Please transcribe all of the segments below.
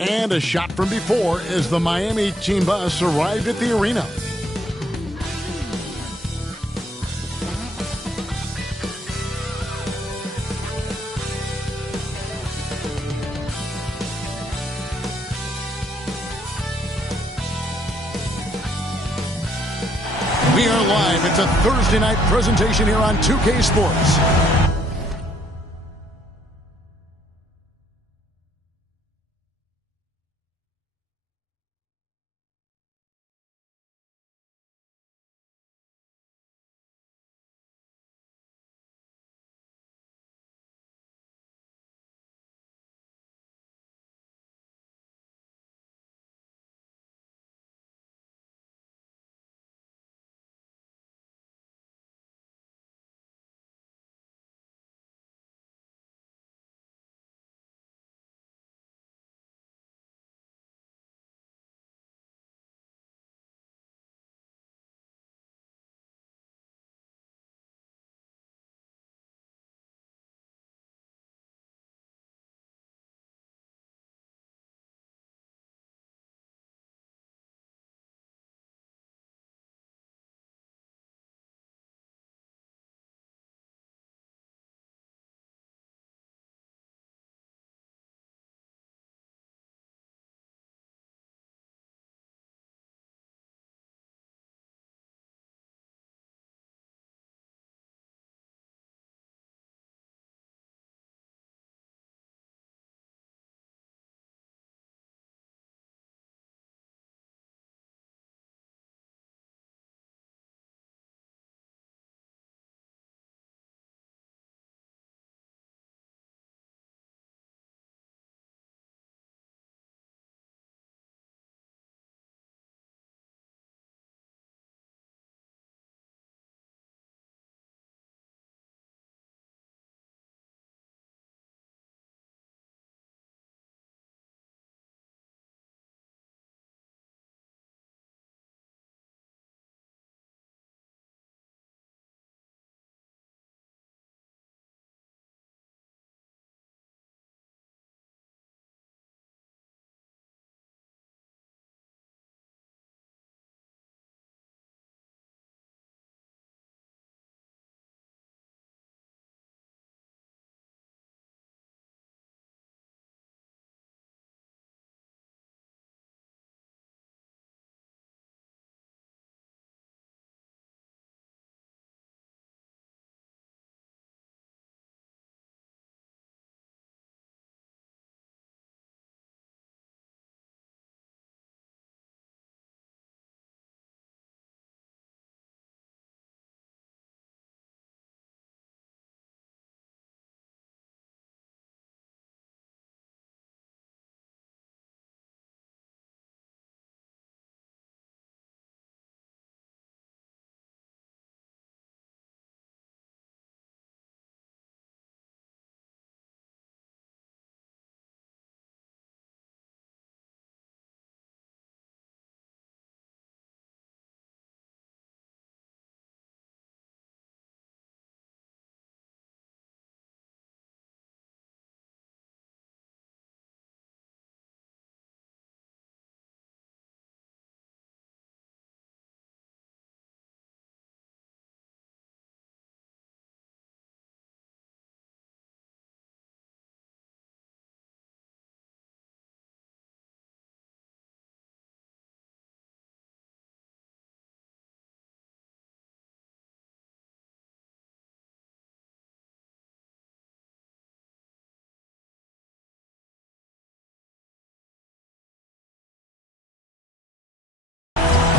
And a shot from before as the Miami team bus arrived at the arena. We are live. It's a Thursday night presentation here on 2K Sports.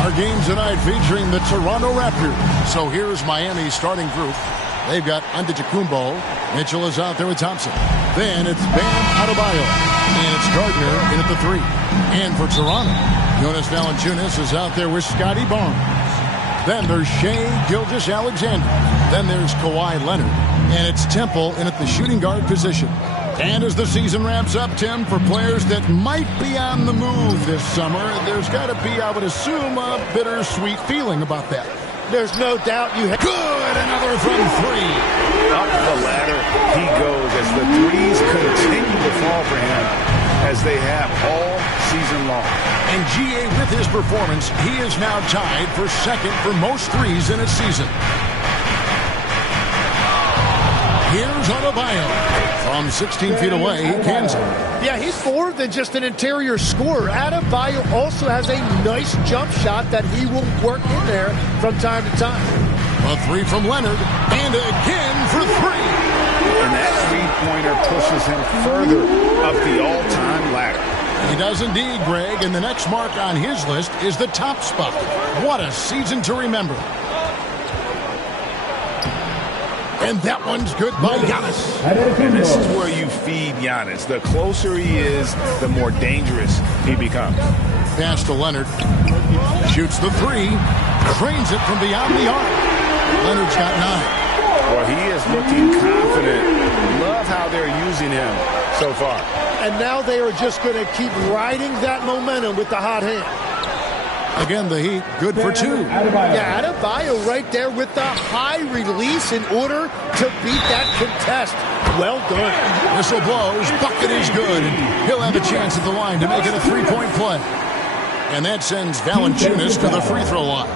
Our game tonight featuring the Toronto Raptors. So here's Miami's starting group. They've got Antetokounmpo. Mitchell is out there with Thompson. Then it's Bam Adebayo. And it's Gardner in at the 3. And for Toronto, Jonas Valanciunas is out there with Scotty Barnes. Then there's Shai Gilgeous-Alexander. Then there's Kawhi Leonard. And it's Temple in at the shooting guard position. And as the season ramps up, Tim, for players that might be on the move this summer, there's got to be, I would assume, a bittersweet feeling about that. There's no doubt you have. Good, another from 3. Up the ladder he goes as the threes continue to fall for him. as they have all season long. And G.A. with his performance, he is now tied for second for most threes in a season. Here's Adebayo. From 16 feet away, he cans it. Yeah, he's more than just an interior scorer. Adebayo also has a nice jump shot that he will work in there from time to time. A three from Leonard, and again for three. And that three-pointer pushes him further up the all-time ladder. He does indeed, Greg, and the next mark on his list is the top spot. What a season to remember. And that one's good by Giannis. And this is where you feed Giannis. The closer he is, the more dangerous he becomes. Pass to Leonard. Shoots the three. Trains it from beyond the arc. Leonard's got 9. Well, he is looking confident. Love how they're using him so far. And now they are just going to keep riding that momentum with the hot hand. Again, the Heat, good for 2. Yeah, Adebayo right there with the high release in order to beat that contest. Well done. Whistle blows, bucket is good, and he'll have a chance at the line to make it a three-point play. And that sends Valanciunas to the free throw line.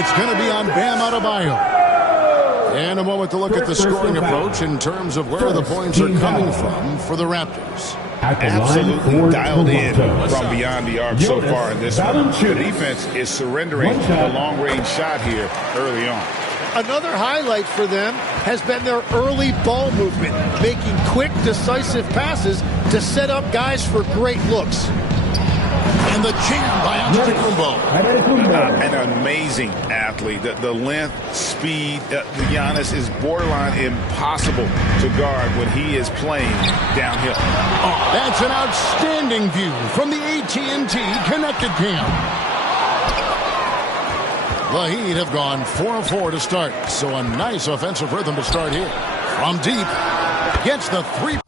It's going to be on Bam Adebayo. And a moment to look at the scoring approach in terms of where the points are coming from for the Raptors. Absolutely dialed in from beyond the arc so far in this one. The defense is surrendering the long-range shot here early on. Another highlight for them has been their early ball movement, making quick, decisive passes to set up guys for great looks. And the jam by Antetokounmpo. An amazing athlete. The length, speed, Giannis is borderline impossible to guard when he is playing downhill. Oh, that's an outstanding view from the AT&T Connected Cam. The Heat have gone 4-4 to start, so a nice offensive rhythm to start here. From deep, gets the three.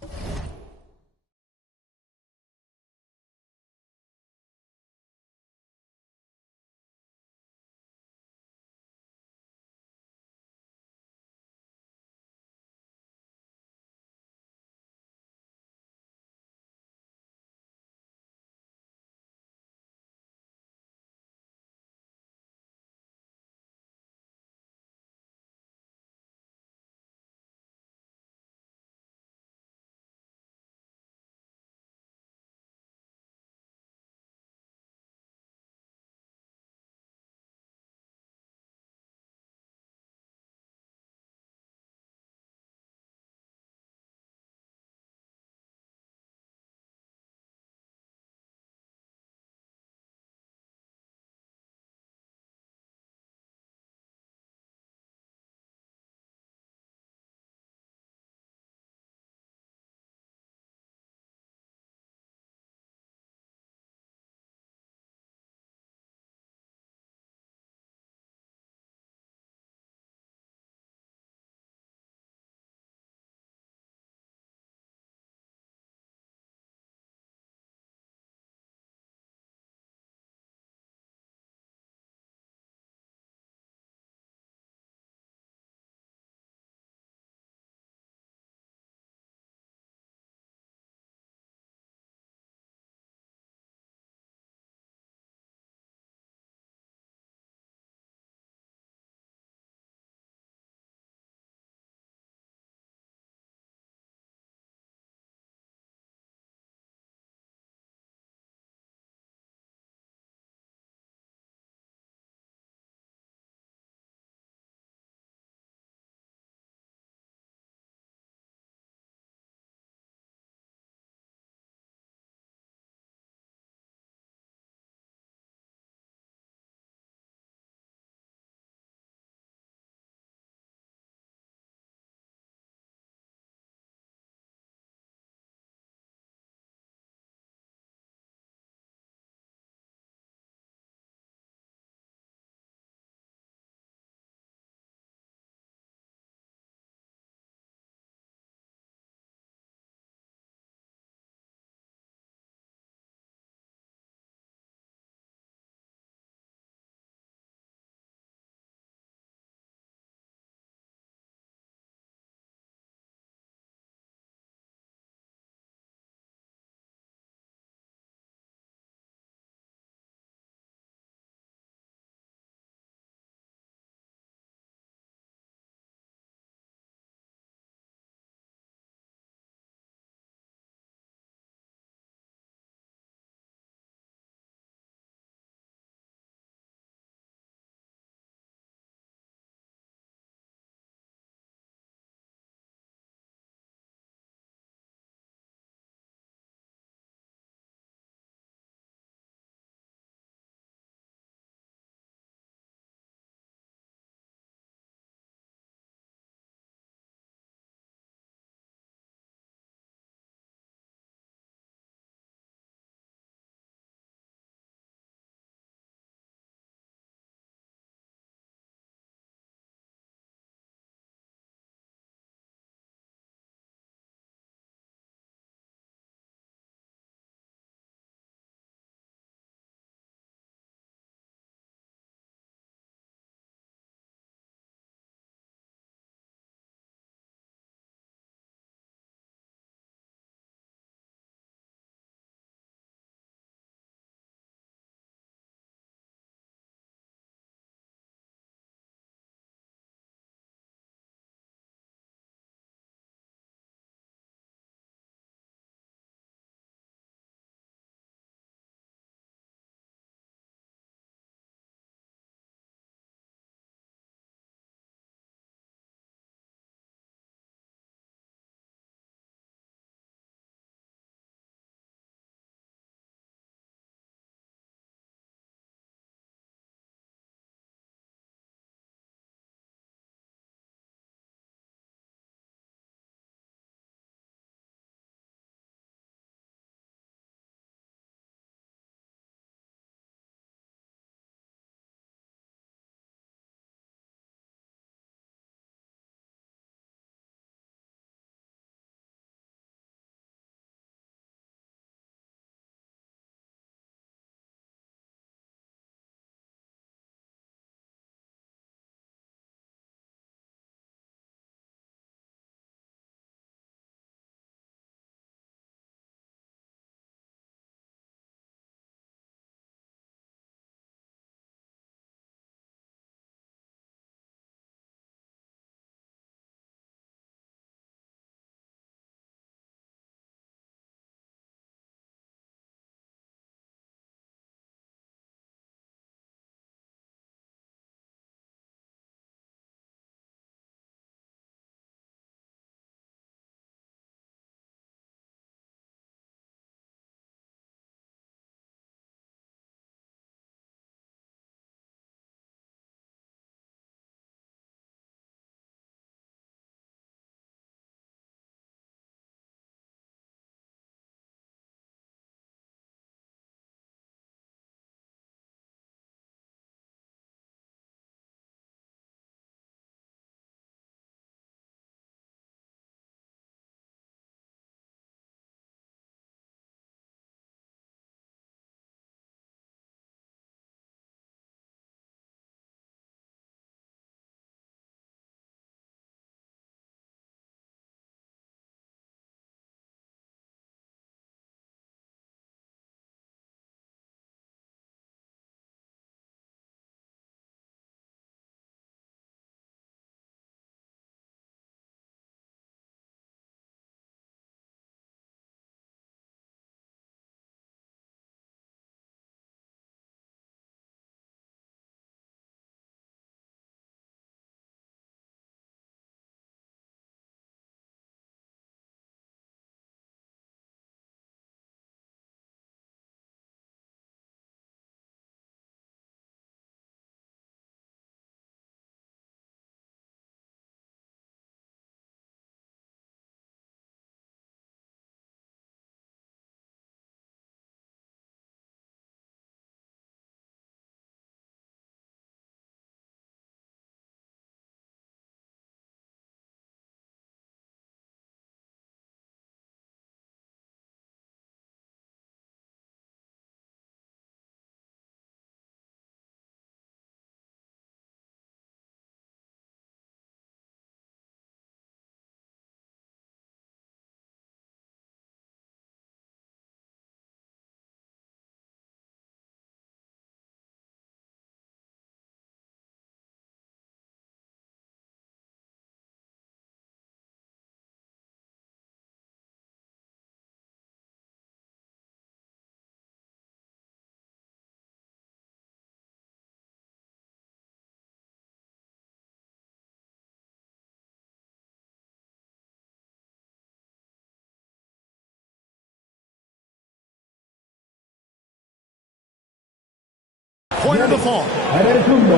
three-pointer to fall.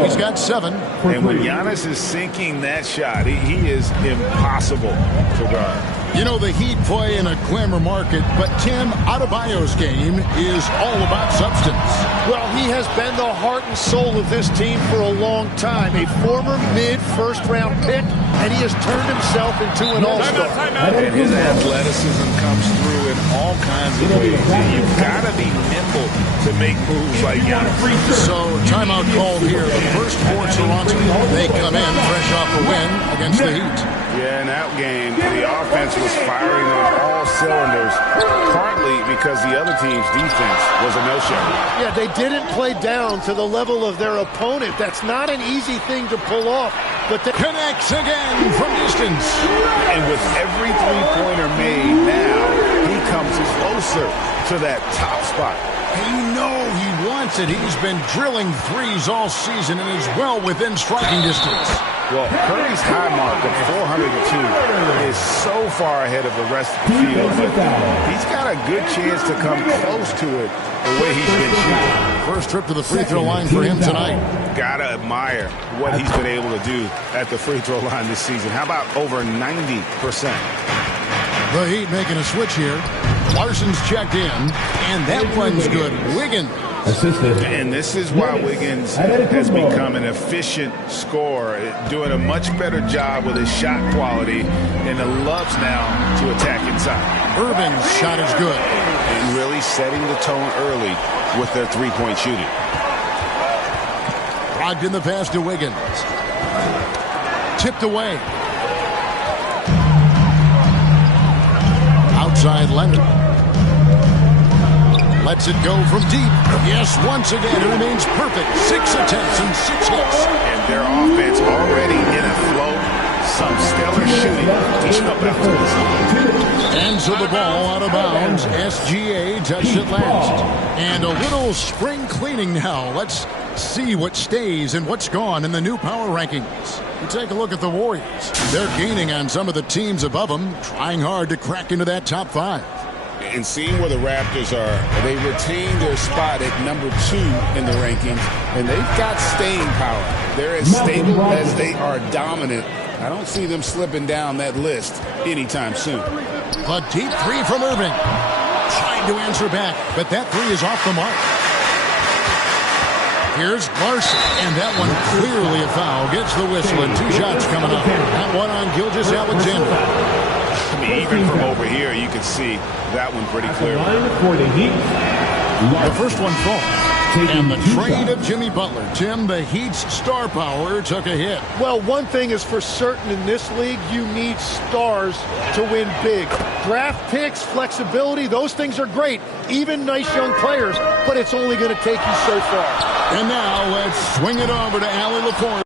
He's got 7. And when Giannis is sinking that shot, he is impossible to guard. You know, the Heat play in a glamour market, but Tim, Adebayo's game is all about substance. Well, he has been the heart and soul of this team for a long time. A former mid-first-round pick, and he has turned himself into an all-star. And his athleticism comes through in all kinds of ways. You've got to be nimble to make moves like Giannis. So, timeout called here. The first for Toronto. They come in fresh off a win against the Heat. Yeah, in that game, the offense was firing on all cylinders, partly because the other team's defense was a no-show. Yeah, they didn't play down to the level of their opponent. That's not an easy thing to pull off. But they connects again from distance. And with every three-pointer made now, he comes closer to that top spot. And you know he wants it. He's been drilling threes all season and is well within striking distance. Well, Curry's high mark of 402 is so far ahead of the rest of the field, but he's got a good chance to come close to it the way he's been shooting. First trip to the free throw line for him tonight. Gotta admire what he's been able to do at the free throw line this season. How about over 90%? The Heat making a switch here. Larson's checked in, and that one's good. Wiggins. And this is why Wiggins has become an efficient scorer, doing a much better job with his shot quality, and loves now to attack inside. Irving's shot is good. And really setting the tone early with their three-point shooting. Blocked in the pass to Wiggins. Tipped away. Outside Leonard. Lets it go from deep. Yes, once again, it remains perfect. 6 attempts and 6 hits. And their offense already in a flow. Some stellar shooting. Teaching up out to the zone. And so the ball out of bounds. SGA touched it last. And a little spring cleaning now. Let's see what stays and what's gone in the new power rankings. You take a look at the Warriors. They're gaining on some of the teams above them, trying hard to crack into that top 5. And seeing where the Raptors are, they retain their spot at number 2 in the rankings, and they've got staying power. They're as stable as they are dominant. I don't see them slipping down that list anytime soon. A deep 3 from Irving. Trying to answer back, but that 3 is off the mark. Here's Larson, and that one clearly a foul. Gets the whistle, and 2 shots coming up. That one on Gilgeous-Alexander. I mean, even from over here, you can see that one pretty clearly. The first one falls. And the trade of Jimmy Butler. Tim, the Heat's star power took a hit. Well, one thing is for certain in this league, you need stars to win big. Draft picks, flexibility, those things are great. Even nice young players, but it's only going to take you so far. And now let's swing it over to Allie LaForge.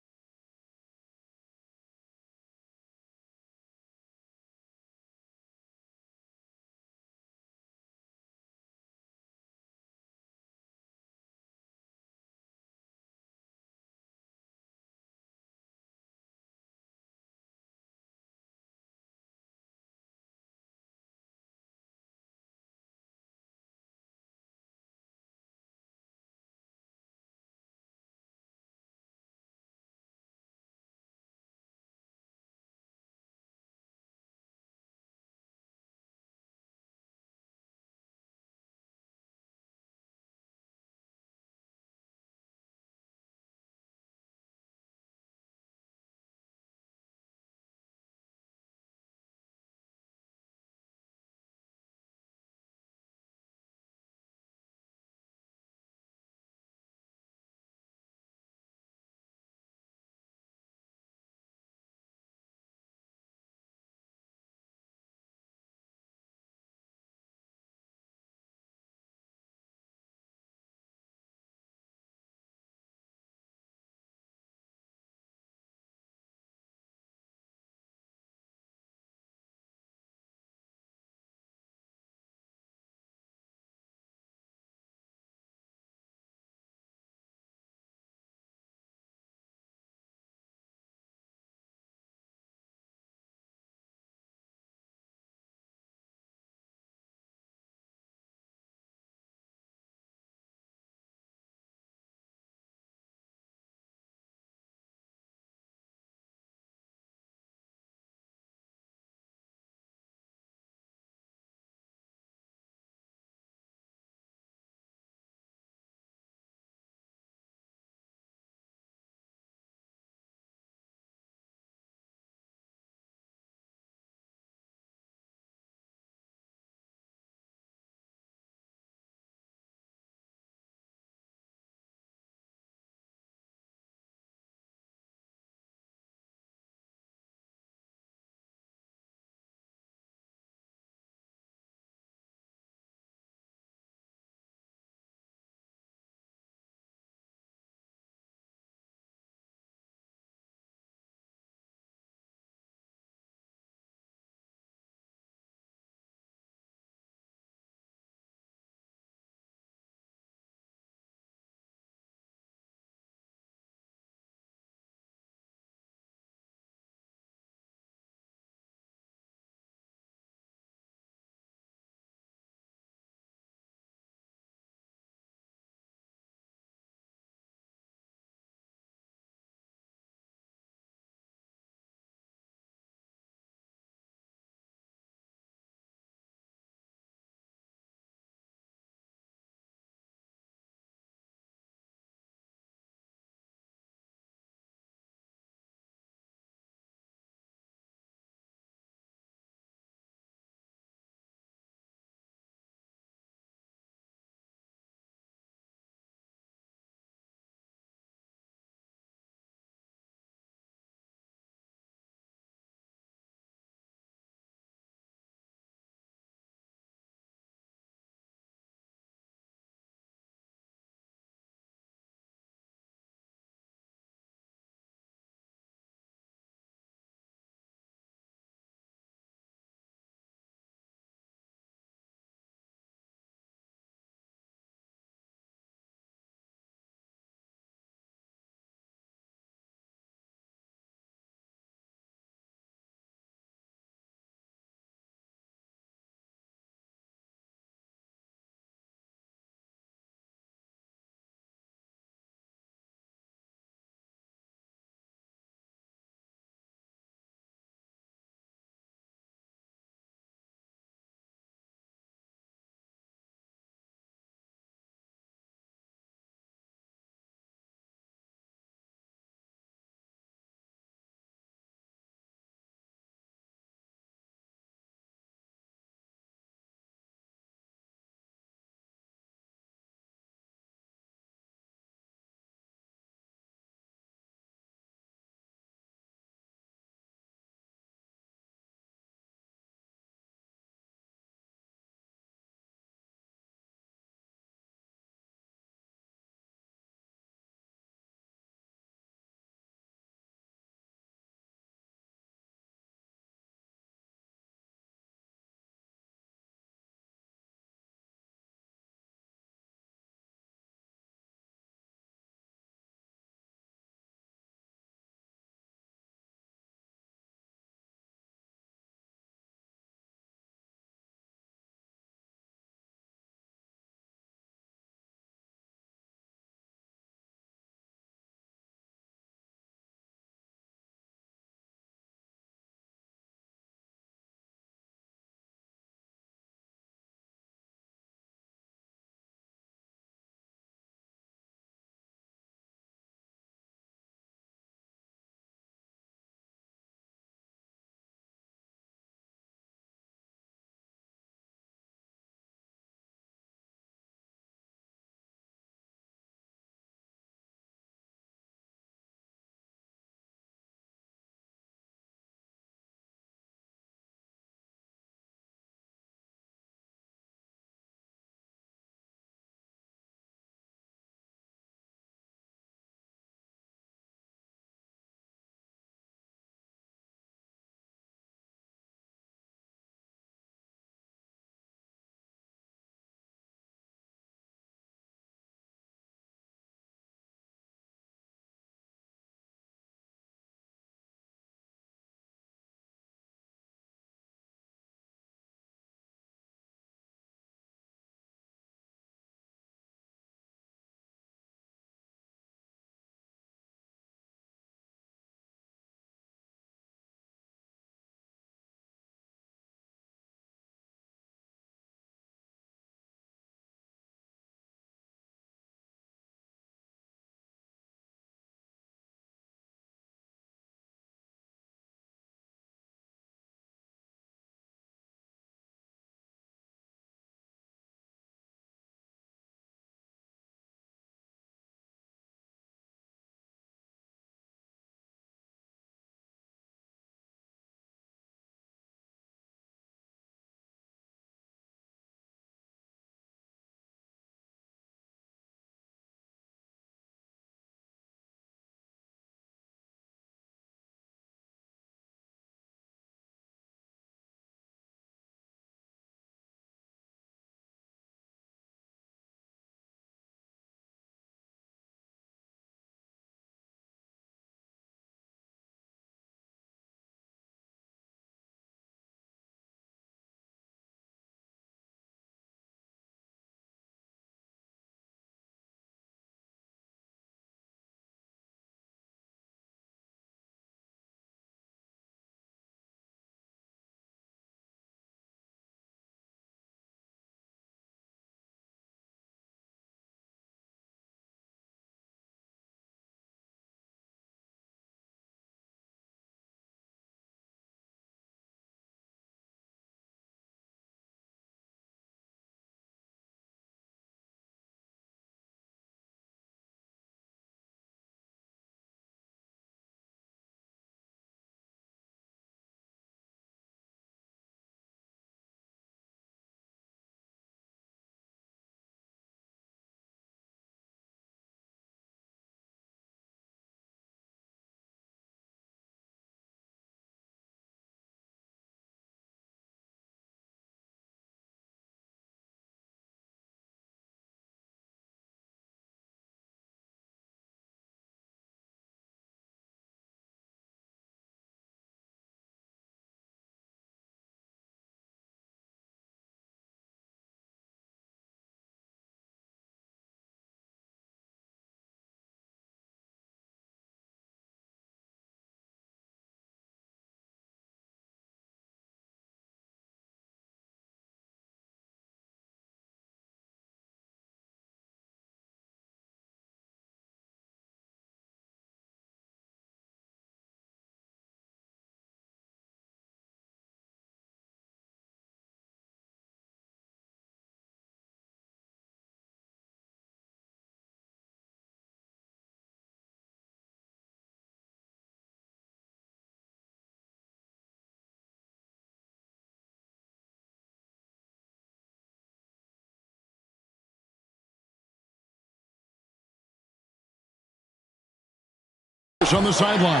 on the sideline.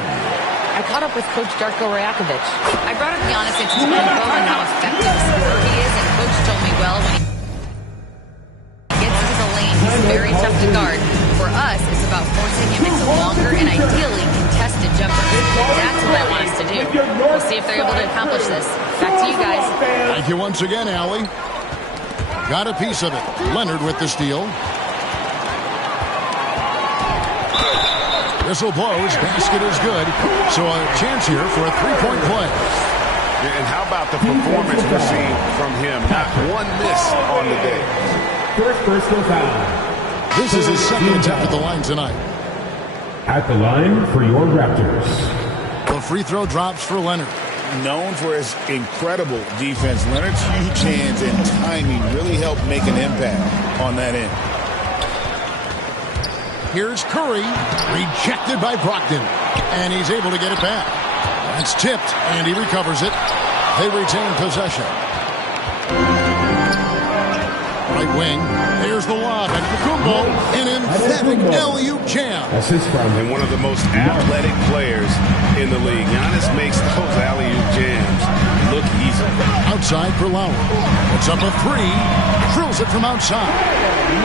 I caught up with Coach Darko Rajakovic. I brought up Giannis Antetokounmpo and how effective a scorer he is, and Coach told me, well, when he gets into the lane, he's very tough to guard. For us, it's about forcing him into longer and ideally contested jumpers. That's what I want us to do. We'll see if they're able to accomplish this. Back to you guys. Thank you once again, Allie. Got a piece of it. Leonard with the steal. Whistle blows. Basket is good. So a chance here for a three-point play. And how about the performance we're seeing from him? Not one miss on the day. First personal foul. This is his second attempt at the line tonight. At the line for your Raptors. The free throw drops for Leonard. Known for his incredible defense, Leonard's huge hands and timing really helped make an impact on that end. Here's Curry, rejected by Brogdon, and he's able to get it back. That's tipped, and he recovers it. They retain possession. Right wing, here's the lob, and Kumbo, an emphatic alley-oop jam. That's his problem. And one of the most athletic players in the league. Giannis makes those alley-oop jams look easy. Outside for Lowry. Puts up a three, drills it from outside.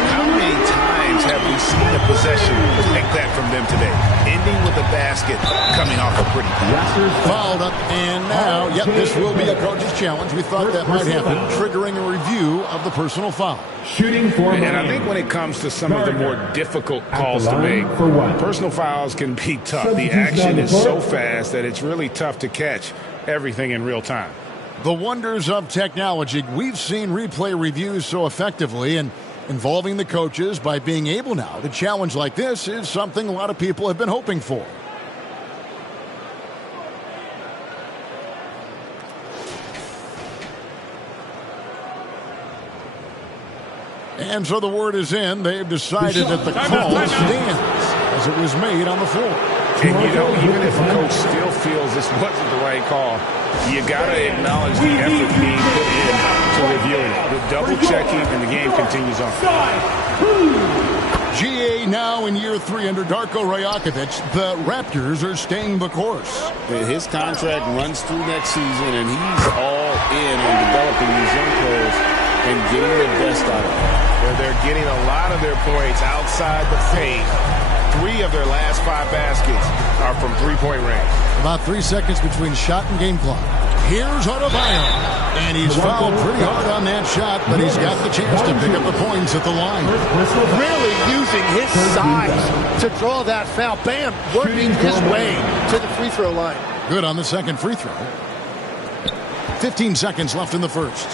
How many times have we seen a possession like that from them today? Ending with a basket, coming off a pretty pass. Fouled up, and now, yep, this will be a coach's challenge. We thought that might happen, triggering a review of the personal foul. Shooting for And I think when it comes to some of the more difficult calls to make, personal fouls can be tough. The action is so fast that it's really tough to catch everything in real time. The wonders of technology. We've seen replay reviews so effectively, and involving the coaches by being able now to challenge like this is something a lot of people have been hoping for. And so the word is in. They've decided that the call stands as it was made on the floor. And you know, even if a coach still feels this wasn't the right call, you got to acknowledge the effort being put in to reviewing it. The double checking, and the game continues on. GA now in year 3 under Darko Rajakovic. The Raptors are staying the course. His contract runs through next season, and he's all in on developing these young players and getting the best out of them. They're getting a lot of their points outside the paint. 3 of their last 5 baskets are from three-point range. About 3 seconds between shot and game clock. Here's Adebayo, and he's fouled pretty hard on that shot, but he's got the chance to pick up the points at the line. Really using his size to draw that foul. Bam, working his way to the free throw line. Good on the second free throw. 15 seconds left in the first.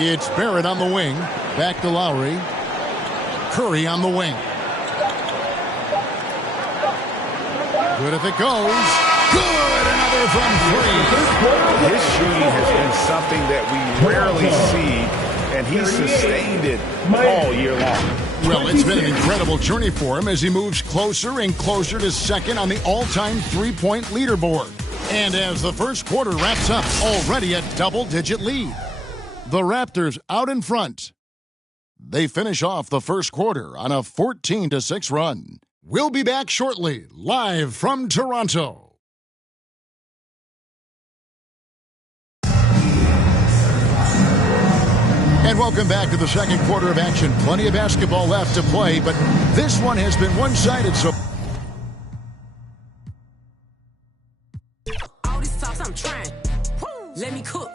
It's Barrett on the wing. Back to Lowry. Curry on the wing. Good if it goes. Good, another from 3. His shooting has been something that we rarely see, and he's sustained it all year long. Well, it's been an incredible journey for him as he moves closer and closer to second on the all-time three-point leaderboard. And as the first quarter wraps up, already a double-digit lead. The Raptors out in front. They finish off the first quarter on a 14-6 run. We'll be back shortly, live from Toronto. And welcome back to the second quarter of action. Plenty of basketball left to play, but this one has been one-sided, so... All these tops I'm trying. Let me cook.